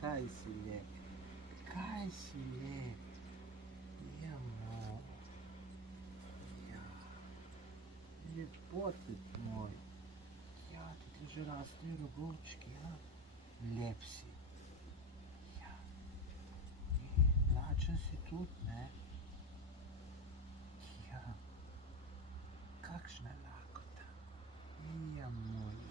kaj si lep, kaj si lep. Ja, moj. Ja. Lepotec moj. Ja, ti že rastejo rogovčki, ja. Lep si. Ja. Lačen si tudi, ne? Ja. Kakšna lakota. Ja, moj.